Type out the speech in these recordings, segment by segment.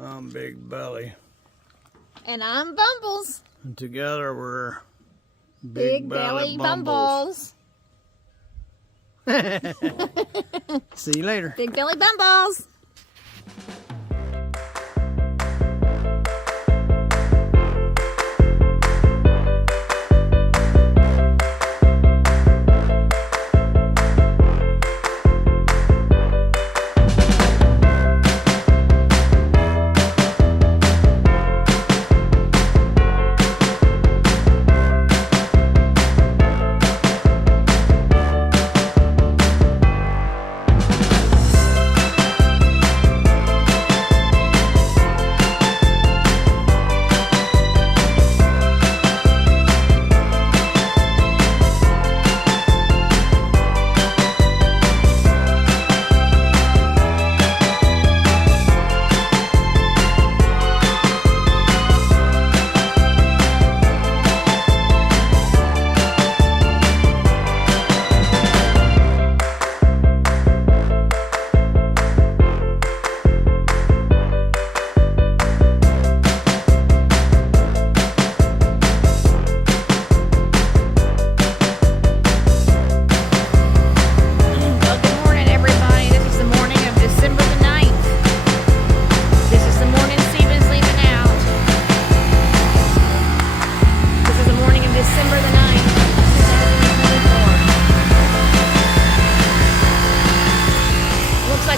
I'm Big Belly. And I'm Bumbles. And together we're Big Belly Bumbles. See you later. Big Belly Bumbles.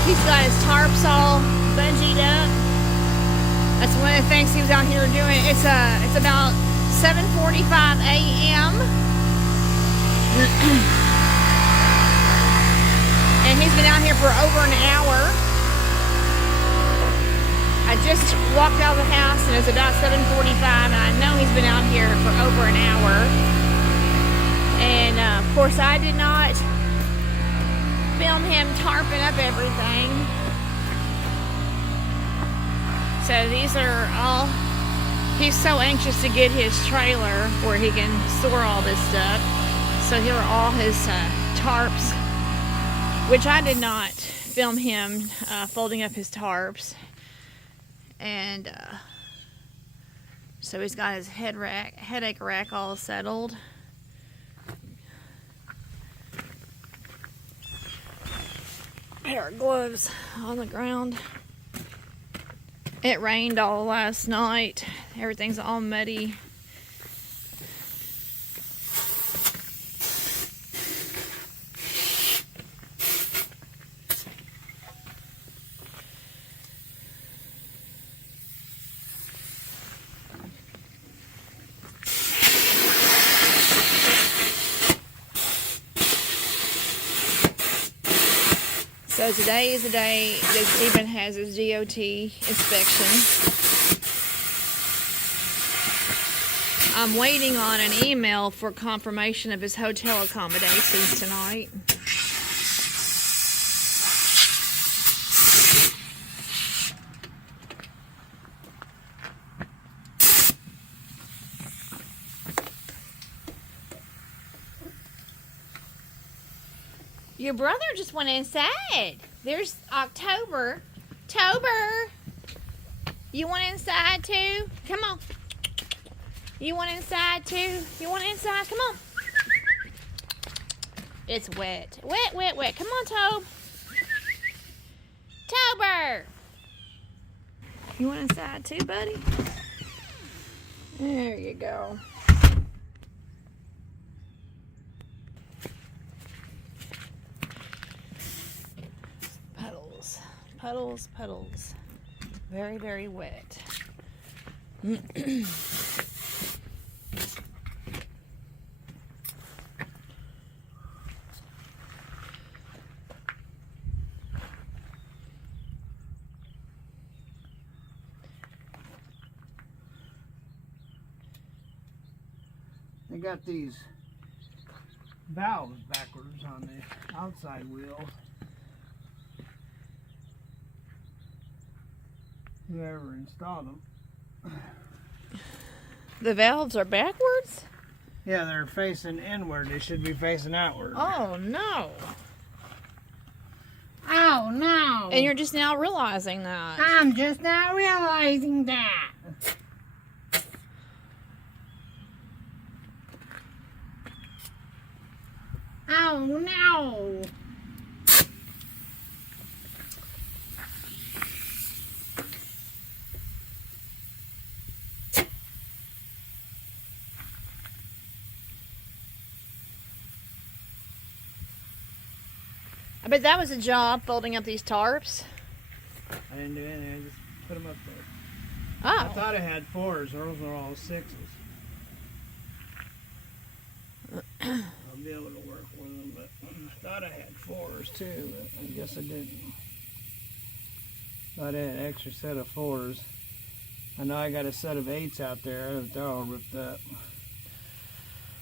He's got his tarps all bungeed up. That's one of the things he was out here doing. It's about 7:45 a.m. and he's been out here for over an hour. I just walked out of the house and it's about 7:45, and I know he's been out here for over an hour. And of course, I did not film him tarping up everything. So these are all, he's so anxious to get his trailer where he can store all this stuff. So here are all his tarps, which I did not film him folding up his tarps. And so he's got his headache rack all settled. Pair of gloves on the ground. It rained all last night. Everything's all muddy. So today is the day that Stephen has his DOT inspection. I'm waiting on an email for confirmation of his hotel accommodations tonight. Your brother just went inside. There's October. You want inside too? Come on. You want inside too? You want inside? Come on. It's wet. Wet. Come on, Tobe. Tober. You want inside too, buddy? There you go. Puddles. Very, very wet. They got these valves backwards on the outside wheel. Whoever installed them. The valves are backwards? Yeah, they're facing inward. They should be facing outward. Oh, no. Oh, no. And you're just now realizing that. I'm just now realizing that. Oh no! I bet that was a job, folding up these tarps. I didn't do anything, I just put them up there. I Oh. thought I had 4s, those are all 6s. I'll be able to work with them, but I thought I had 4s too, but I guess I didn't. Thought I had an extra set of 4s. I know I got a set of 8s out there, but they're all ripped up.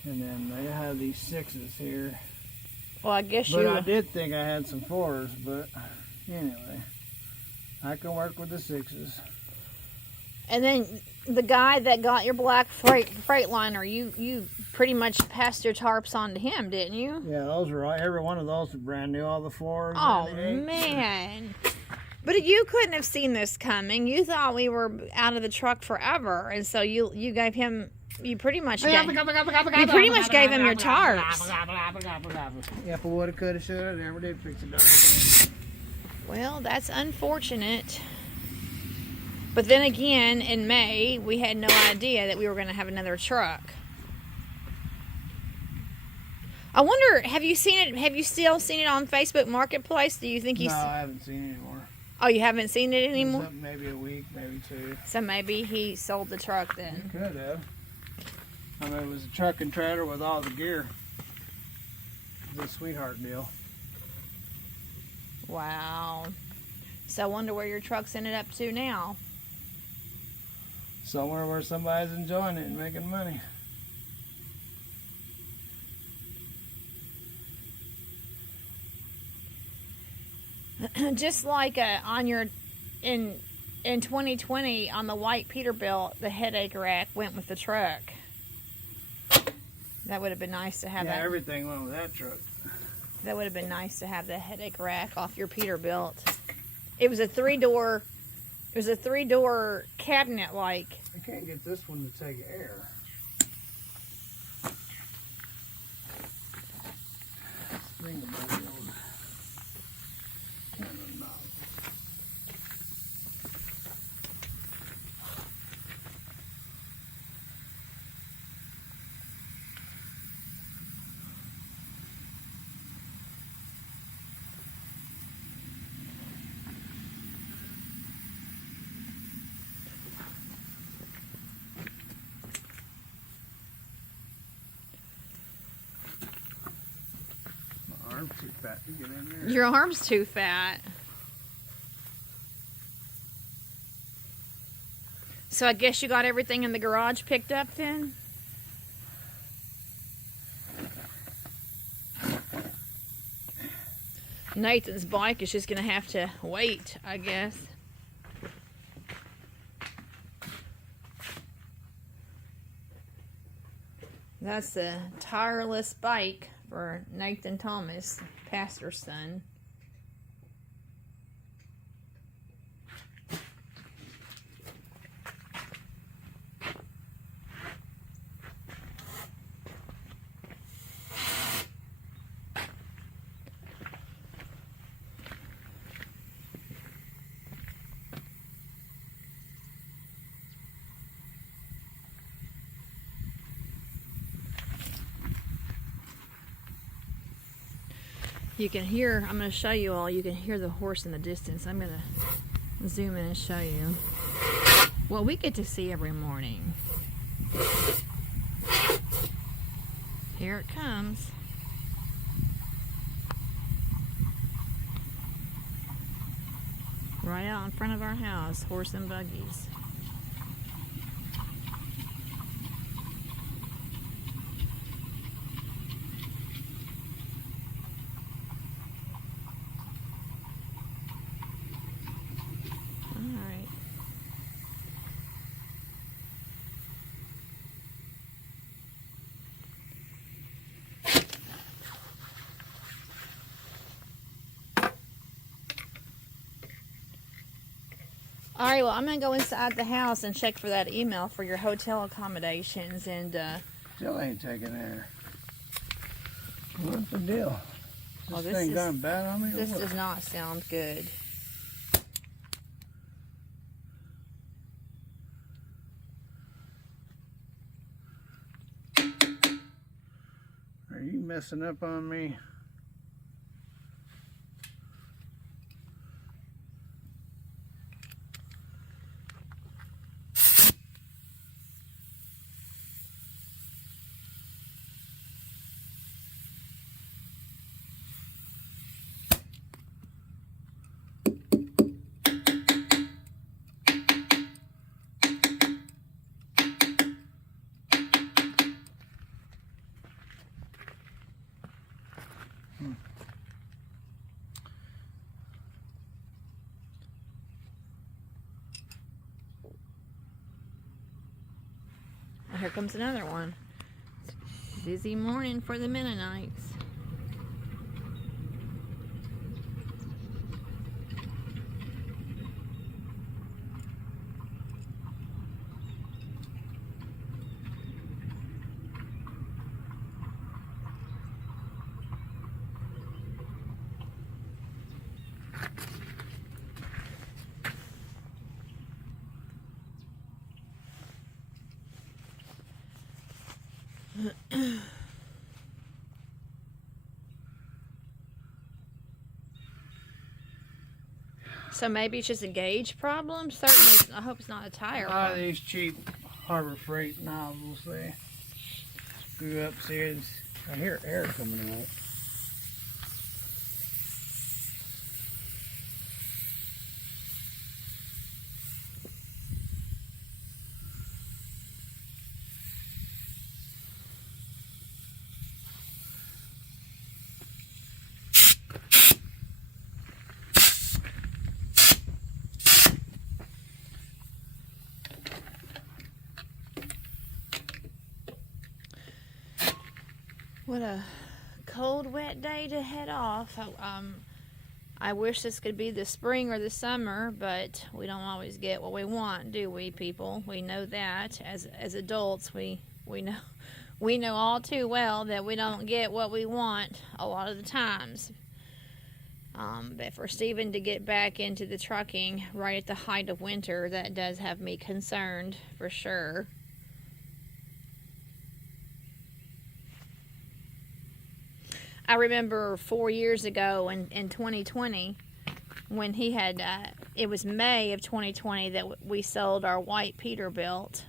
And then I have these 6s here. Well, I guess But you... I did think I had some 4s, but anyway. I can work with the 6s. And then the guy that got your black Freightliner, you pretty much passed your tarps on to him, didn't you? Yeah, those were all, every one of those were brand new, all the 4s. Oh, and the 8s. man. But you couldn't have seen this coming. You thought we were out of the truck forever. And so you gave him... You pretty much gave him your tarps. Yeah, but woulda, coulda, shoulda, never did fix it. Darn thing. Well, that's unfortunate. But then again, in May, we had no idea that we were going to have another truck. I wonder, have you seen it? Have you still seen it on Facebook Marketplace? Do you think No, I haven't seen it anymore. Oh, you haven't seen it anymore? It's up maybe a week, maybe 2. So maybe he sold the truck then. Could have. I mean, it was a truck and trailer with all the gear. It was a sweetheart deal. Wow. So I wonder where your truck's ended up to now. Somewhere where somebody's enjoying it and making money. Just like on your in 2020 on the white Peterbilt, the headache rack went with the truck. That would have been nice to have Yeah, that. everything went with that truck. That would have been nice to have the headache rack off your Peterbilt. It was a 3-door. It was a 3-door cabinet like. I can't get this one to take air. Ring about the old kind of knob. My arm's too fat to get in there. Your arm's too fat. So I guess you got everything in the garage picked up then? Nathan's bike is just going to have to wait, I guess. That's the tireless bike for Nathan Thomas, pastor's son. You can hear, I'm going to show you all, you can hear the horse in the distance. I'm going to zoom in and show you what we get to see every morning. Here it comes. Right out in front of our house, horse and buggies. All right, well, I'm going to go inside the house and check for that email for your hotel accommodations. And Still ain't taking air. What's the deal? Oh, This thing gone bad on me? This does not sound good. Are you messing up on me? Well, here comes another one. Busy morning for the Mennonites. So maybe it's just a gauge problem. Certainly, I hope it's not a tire A lot of problem. these cheap Harbor Freight nozzles, they screw up series. I hear air coming out. What a cold, wet day to head off. I wish this could be the spring or the summer, but we don't always get what we want, do we, people? We know that. As adults, we know all too well that we don't get what we want a lot of the times. But for Stephen to get back into the trucking right at the height of winter, that does have me concerned for sure. I remember 4 years ago in 2020 when he had, it was May of 2020 that we sold our white Peterbilt.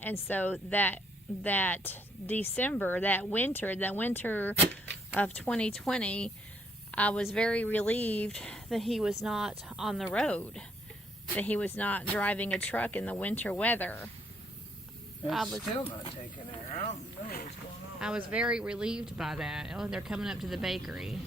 And so that December, that winter of 2020, I was very relieved that he was not on the road, that he was not driving a truck in the winter weather. It's still not taking air. I don't know what's going on. I was very relieved by that. Oh, they're coming up to the bakery.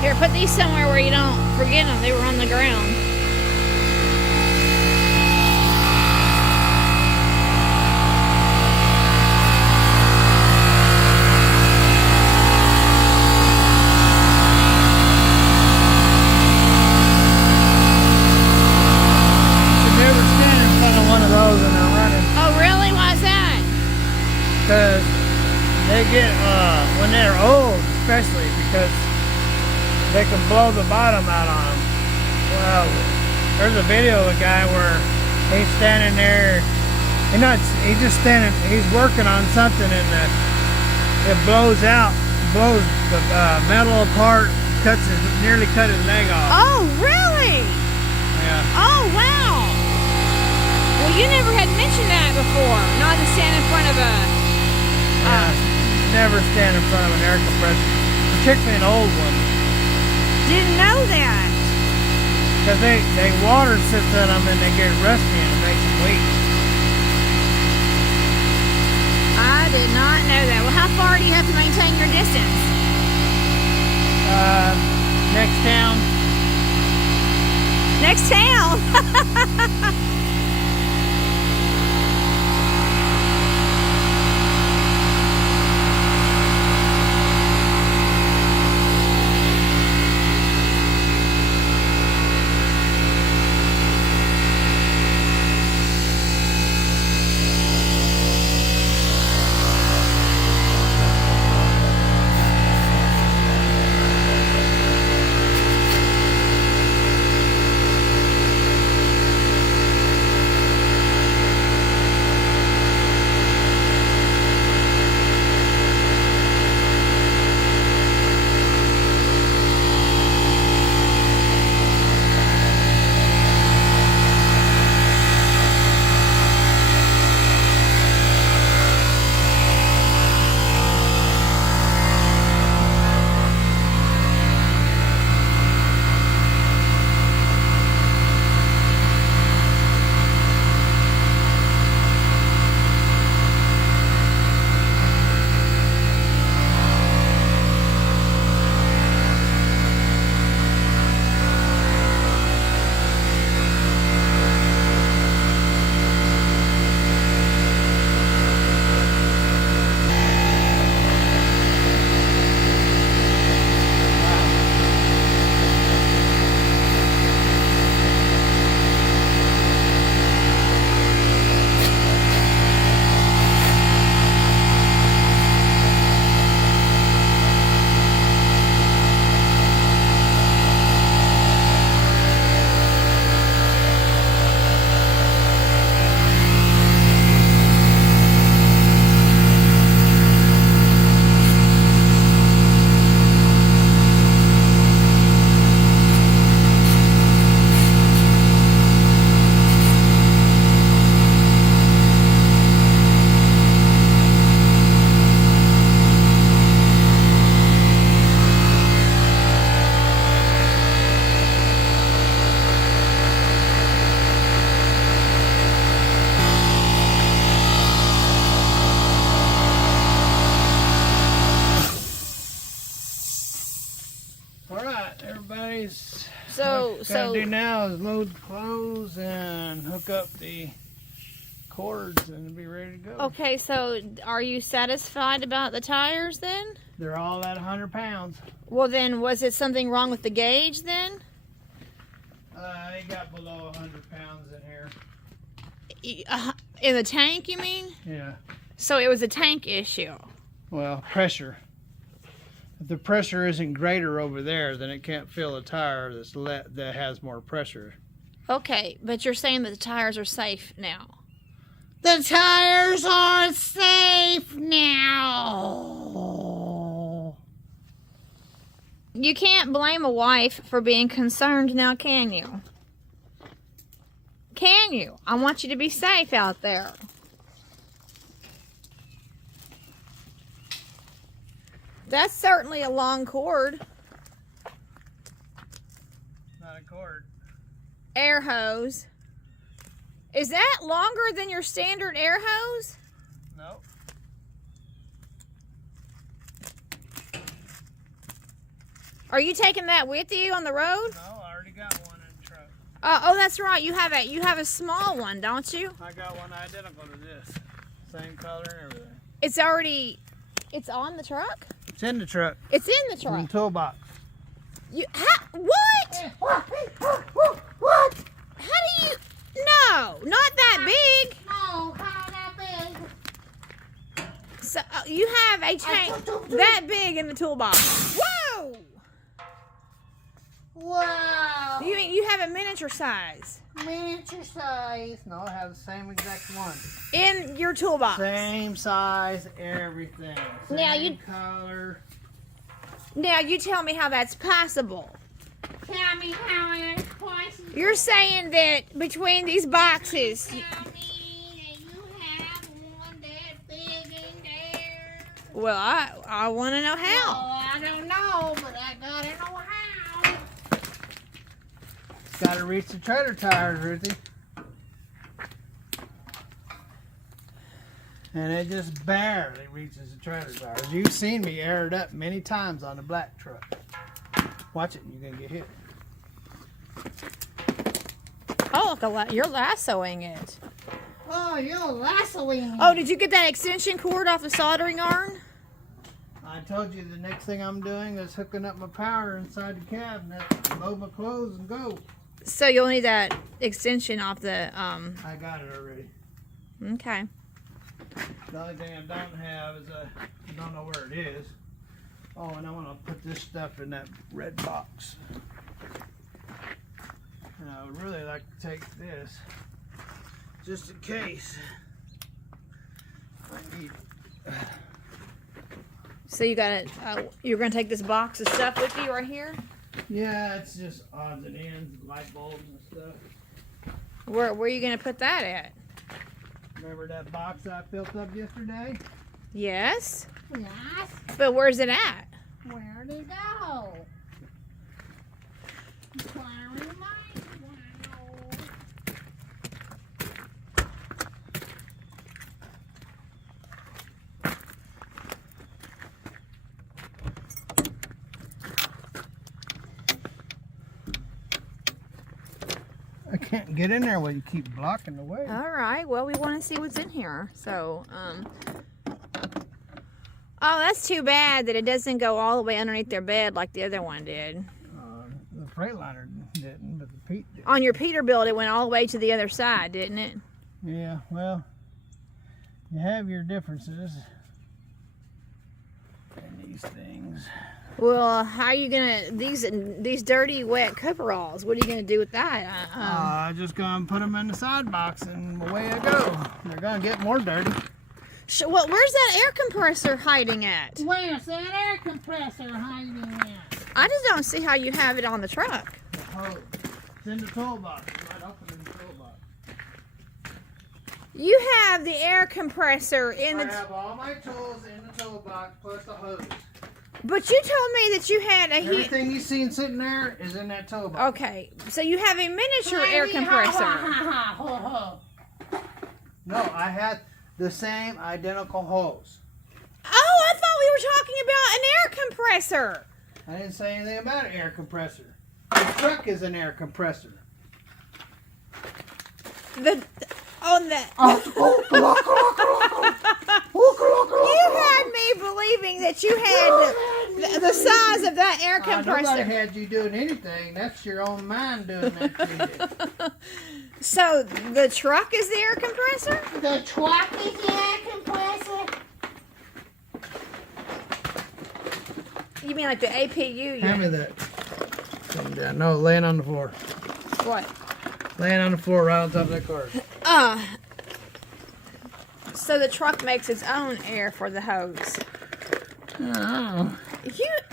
Here, put these somewhere where you don't forget them. They were on the ground. You never stand in front of one of those and they're running. Oh, really? Why's that? Because they get, when they're old, especially, because they can blow the bottom out on them. Well, There's a video of a guy where he's standing there. He's just standing. He's working on something, and it blows out, blows the metal apart, nearly cut his leg off. Oh, really? Yeah. Oh, wow. Well, you never had mentioned that before. Not to stand in front of a. Never stand in front of an air compressor, particularly an old one. Didn't know that. Because they water sits in them and they get rusty and it makes them weak. I did not know that. Well, how far do you have to maintain your distance? Next town. Next town? What gotta do now is load the clothes and hook up the cords and be ready to go. Okay, so are you satisfied about the tires then? They're all at 100 pounds. Well then, was it something wrong with the gauge then? They got below 100 pounds in here. In the tank, you mean? Yeah. So it was a tank issue. Well, pressure. If the pressure isn't greater over there, then it can't fill a tire that has more pressure. Okay, but you're saying that the tires are safe now. The tires are safe now. You can't blame a wife for being concerned now, can you? Can you? I want you to be safe out there. That's certainly a long cord. Not a cord. Air hose. Is that longer than your standard air hose? Nope. Are you taking that with you on the road? No, I already got one in the truck. Oh, that's right. You have a small one, don't you? I got one identical to this. Same color and everything. It's on the truck? It's in the truck. It's in the In truck. the toolbox. What? What? How do you? No, not that big. No, how that big? So you have a tank that big in the toolbox. Whoa! Wow. You mean you have a a miniature size Miniature size. No, I have the same exact one. in your toolbox? Same size, everything. Same Now you- color. Now you tell me how that's possible. Tell me how it's possible. You're saying that between these boxes, Tell me that you have one that big in there. well, I want to know how. Oh, I don't know, but I gotta know how. Got to reach the trailer tires, Ruthie. And it just barely reaches the trailer tires. You've seen me air it up many times on the black truck. Watch it, you're gonna get hit. Oh, look, you're lassoing it. Oh, you're lassoing me. Oh, did you get that extension cord off the soldering iron? I told you the next thing I'm doing is hooking up my power inside the cabinet, load my clothes, and go. So you'll need that extension off the, I got it already. okay. The only thing I don't have is I don't know where it is. Oh, and I want to put this stuff in that red box. And I would really like to take this, just in case I need it. So you got it, you're going to take this box of stuff with you right here? Yeah, it's just odds and ends, light bulbs and stuff. Where are you going to put that at? Remember that box I filled up yesterday? Yes. Yes. But where's it at? Where'd it go? Inquiring minds wanna know. I can't get in there while you keep blocking the way. All right. Well, we want to see what's in here. So, oh, that's too bad that it doesn't go all the way underneath their bed like the other one did. The Freightliner didn't, but the Pete did. On your Peterbilt, it went all the way to the other side, didn't it? Yeah, well, you have your differences in these things. Well, how are you gonna these dirty, wet coveralls? What are you gonna do with that? I'm just gonna put them in the side box and away I go. They're gonna get more dirty. Well, where's that air compressor hiding at? Where's that air compressor hiding at? I just don't see how you have it on the truck. The hose. It's in the toolbox. It's right up in the toolbox. You have the air compressor in I the. have all my tools in the toolbox plus the hose. But you told me that you had a heat. Everything you seen sitting there is in that toolbox. Okay, so you have a miniature air compressor. No, I had the same identical hose. Oh, I thought we were talking about an air compressor. I didn't say anything about an air compressor. The truck is an air compressor. On the. You had me believing that you had the size of that air Nobody compressor. had you doing anything. That's your own mind doing that to you. So the truck is the air compressor? The truck is the air compressor. You mean like the APU? Hand me that. Come down. No, laying on the floor. What? Laying on the floor right on top of that car. So the truck makes its own air for the hose. Oh.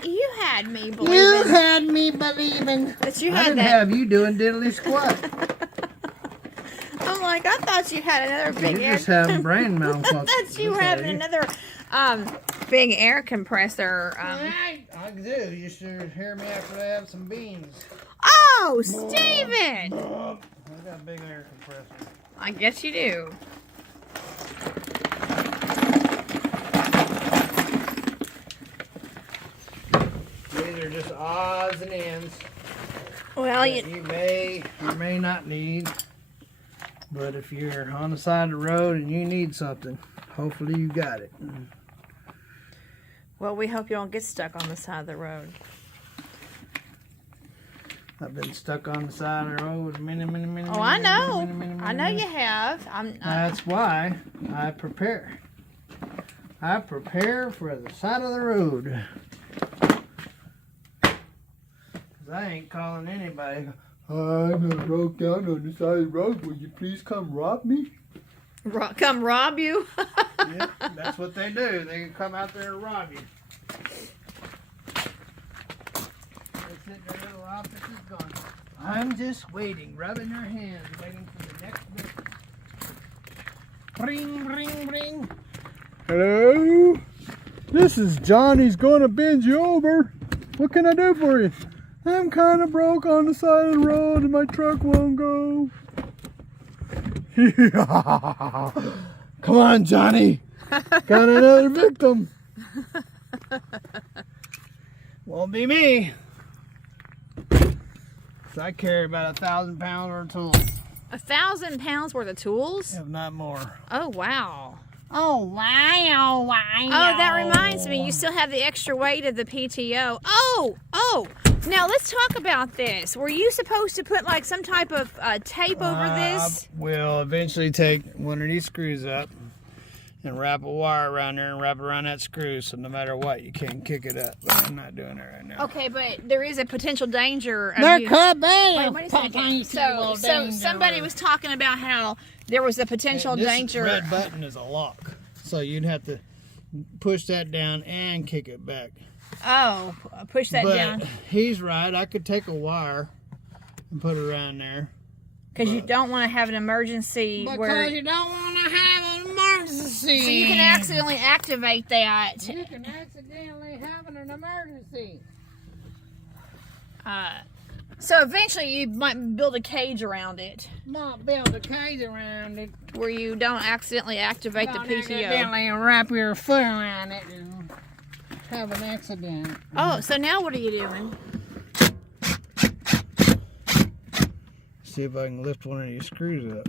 You had me You believing had me believing. that you I had didn't that. have you doing diddly squat. I'm like, I thought you had another big You're air. just having brain malfunction. That's you That's all having another big air compressor. I do. You should hear me after I have some beans. Oh, Steven! I got a big air compressor. I guess you do. These are just odds and ends Well, that you may or may not need. But if you're on the side of the road and you need something, hopefully you got it. well, we hope you don't get stuck on the side of the road. I've been stuck on the side of the road many. Oh, I know. I know you have. That's why I prepare. I prepare for the side of the road. 'Cause I ain't calling anybody. I'm broke down on the side of the road. Would you please come rob me? Come rob you? Yeah, that's what they do. They can come out there and rob you. They sit their little offices going, I'm just waiting, rubbing their hands, waiting for the next bit. Ring, ring, ring. Hello? This is Johnny's Gonna Bend You Over. What can I do for you? I'm kind of broke on the side of the road and my truck won't go. Come on, Johnny. Got another victim. Won't be me. 'Cause I carry about 1,000 pounds worth of tools, 1,000 pounds worth of tools? if not more. Oh, wow. Oh, wow, wow. Oh, that reminds me. You still have the extra weight of the PTO. Oh. Now let's talk about this. Were you supposed to put like some type of tape over this? We'll eventually take one of these screws up and wrap a wire around there and wrap it around that screw, so no matter what, you can't kick it up. But I'm not doing it right now. Okay, but there is a potential danger of There you. could be Wait, a wait a second. potential So danger. somebody was talking about how there was a potential This danger. red button is a lock, so you'd have to push that down and kick it back. Oh, push that But down. he's right. I could take a wire and put it around there. Because you don't want to have an emergency Because where. you don't want to have an emergency. So you can accidentally activate that. You can accidentally have an emergency. So eventually you might build a cage around it Might build a cage around it. where you don't accidentally activate the Don't PTO. accidentally wrap your foot around it and have an accident. Oh, so now what are you doing? See if I can lift one of these screws up.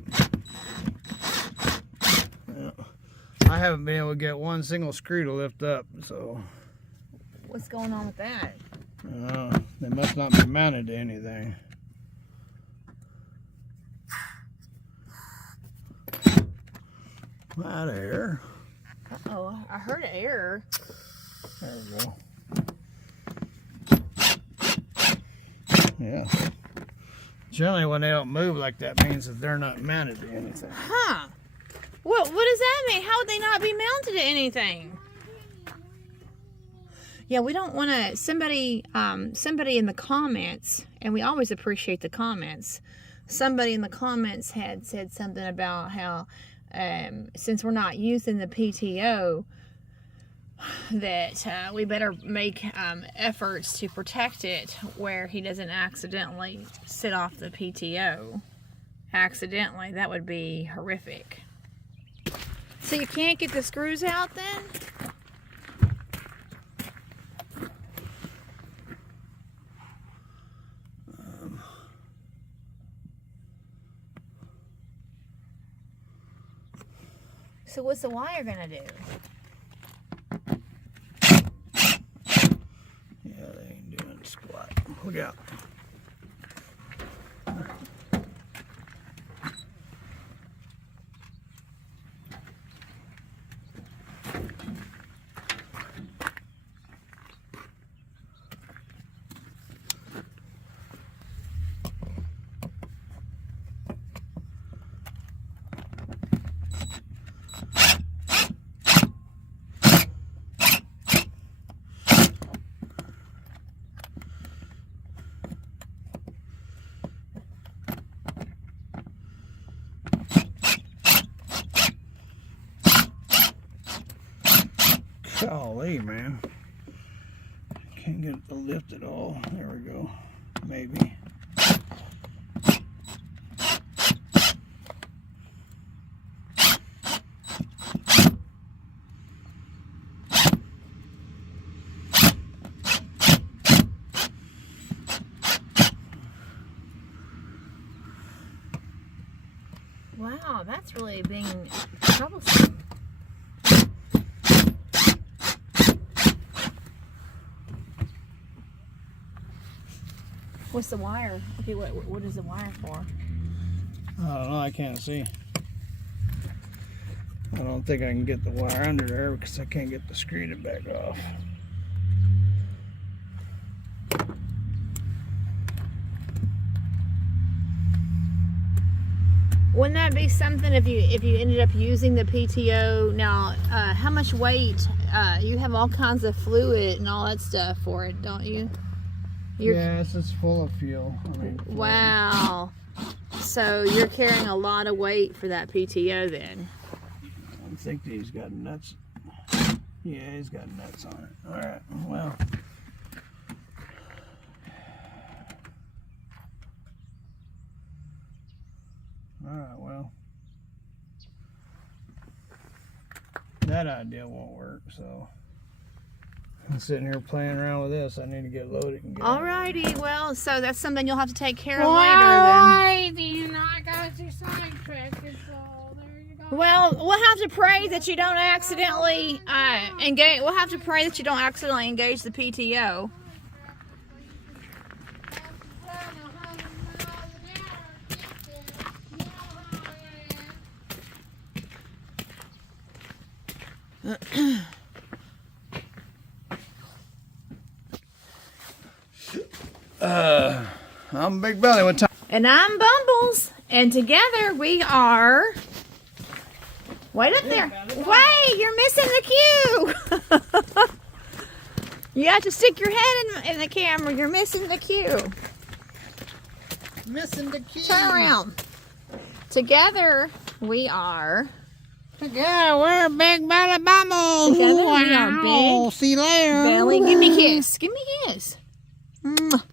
Yeah. I haven't been able to get one single screw to lift up, so What's going on with that? they must not be mounted to anything. Out of here. Uh-oh, I heard an error. There we go. Yeah. Generally, when they don't move like that, means that they're not mounted to anything. Huh. What does that mean? How would they not be mounted to anything? Yeah, we don't want to. Somebody in the comments, and we always appreciate the comments. Somebody in the comments had said something about how, since we're not using the PTO, that we better make efforts to protect it where he doesn't accidentally sit off the PTO. Accidentally, that would be horrific. So you can't get the screws out then? So what's the wire gonna do? Yeah, they ain't doing squat. Look out. Golly, man. Can't get it to lift at all. There we go. Maybe. Wow, that's really being troublesome. What's the wire? Okay, what is the wire for? I don't know. I can't see. I don't think I can get the wire under there because I can't get the screw to back off. Wouldn't that be something if you ended up using the PTO? Now, how much weight? You have all kinds of fluid and all that stuff for it, don't you? Yes, it's full of fuel. Wow. So you're carrying a lot of weight for that PTO then. I think he's got nuts. Yeah, he's got nuts on it. All right. Well. Alright, well, that idea won't work, so I'm sitting here playing around with this. I need to get loaded and get Alrighty, well, so that's something you'll have to take care of later Why do you not got your sidetracked? So there you go. then. Well, we'll have to pray that you don't accidentally engage. We'll have to pray that you don't accidentally engage the PTO. I'm Big Belly. What time? And I'm Bumbles, and together we are. Wait up there! Wait, you're missing the cue. You have to stick your head in the camera. You're missing the cue. Missing the key. Turn around. Together we are. Yeah, we're Big Belly Bumbles. Together we are big. See you later. Belly, give me a kiss. Give me a kiss. Mwah.